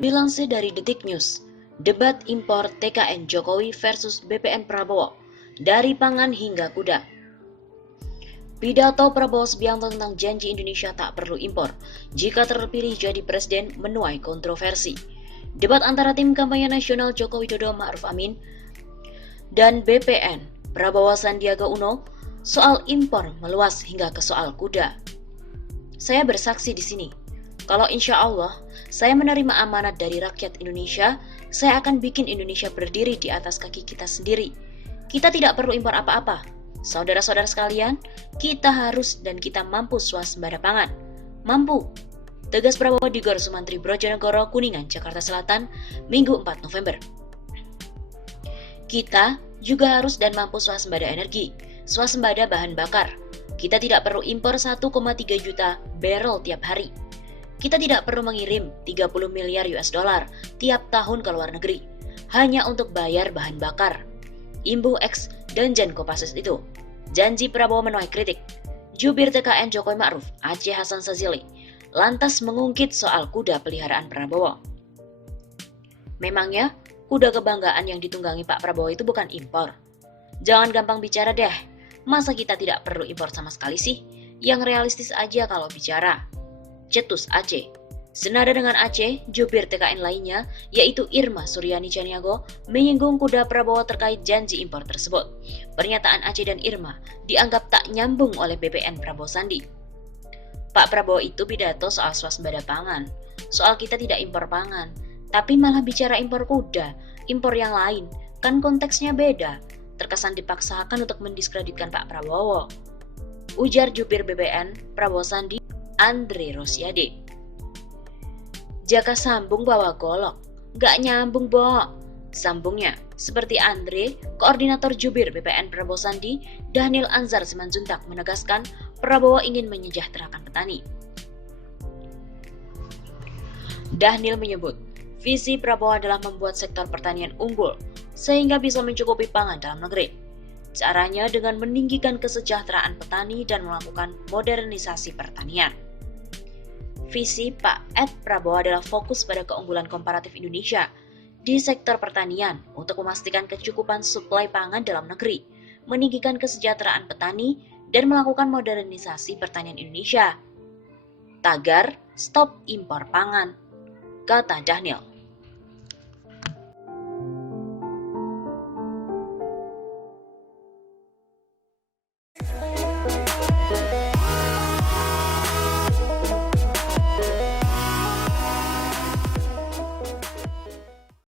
Dilansir dari Detik News, debat impor TKN Jokowi versus BPN Prabowo, dari pangan hingga kuda. Pidato Prabowo Subianto tentang janji Indonesia tak perlu impor jika terpilih jadi presiden menuai kontroversi. Debat antara tim kampanye nasional Joko Widodo Ma'ruf Amin dan BPN Prabowo Sandiaga Uno soal impor meluas hingga ke soal kuda. Saya bersaksi di sini, kalau insya Allah saya menerima amanat dari rakyat Indonesia, saya akan bikin Indonesia berdiri di atas kaki kita sendiri. Kita tidak perlu impor apa-apa. Saudara-saudara sekalian, kita harus dan kita mampu swasembada pangan. Mampu. Tegas Prabowo di Gor Sumantri Brojonegoro, Kuningan, Jakarta Selatan, Minggu 4 November. Kita juga harus dan mampu swasembada energi, swasembada bahan bakar. Kita tidak perlu impor 1,3 juta barrel tiap hari. Kita tidak perlu mengirim 30 miliar US dollar tiap tahun ke luar negeri, hanya untuk bayar bahan bakar. Imbuh X dan Jan Kopassus itu. Janji Prabowo menuai kritik. Jubir TKN Jokowi Ma'ruf, Aceh Hasan Sazili, lantas mengungkit soal kuda peliharaan Prabowo. Memangnya, kuda kebanggaan yang ditunggangi Pak Prabowo itu bukan impor? Jangan gampang bicara deh. Masa kita tidak perlu impor sama sekali sih? Yang realistis aja kalau bicara. Cetus Aceh. Senada dengan Aceh, jubir TKN lainnya, yaitu Irma Suryani Chaniago, menyinggung kuda Prabowo terkait janji impor tersebut. Pernyataan Aceh dan Irma dianggap tak nyambung oleh BPN Prabowo Sandi. Pak Prabowo itu pidato soal swasembada pangan, soal kita tidak impor pangan, tapi malah bicara impor kuda, impor yang lain, kan konteksnya beda, terkesan dipaksakan untuk mendiskreditkan Pak Prabowo. Ujar jubir BPN Prabowo Sandi, Andre Rosiade. Jaka sambung bawa golok, gak nyambung Bo. Sambungnya, seperti Andre, koordinator jubir BPN Prabowo Sandi, Dhanil Anzar Simanjuntak menegaskan Prabowo ingin menyejahterakan petani. Dhanil menyebut, visi Prabowo adalah membuat sektor pertanian unggul, sehingga bisa mencukupi pangan dalam negeri. Caranya dengan meninggikan kesejahteraan petani dan melakukan modernisasi pertanian. Visi Pak Prabowo adalah fokus pada keunggulan komparatif Indonesia di sektor pertanian untuk memastikan kecukupan suplai pangan dalam negeri, meninggikan kesejahteraan petani, dan melakukan modernisasi pertanian Indonesia. Tagar Stop Impor Pangan, kata Dhanil.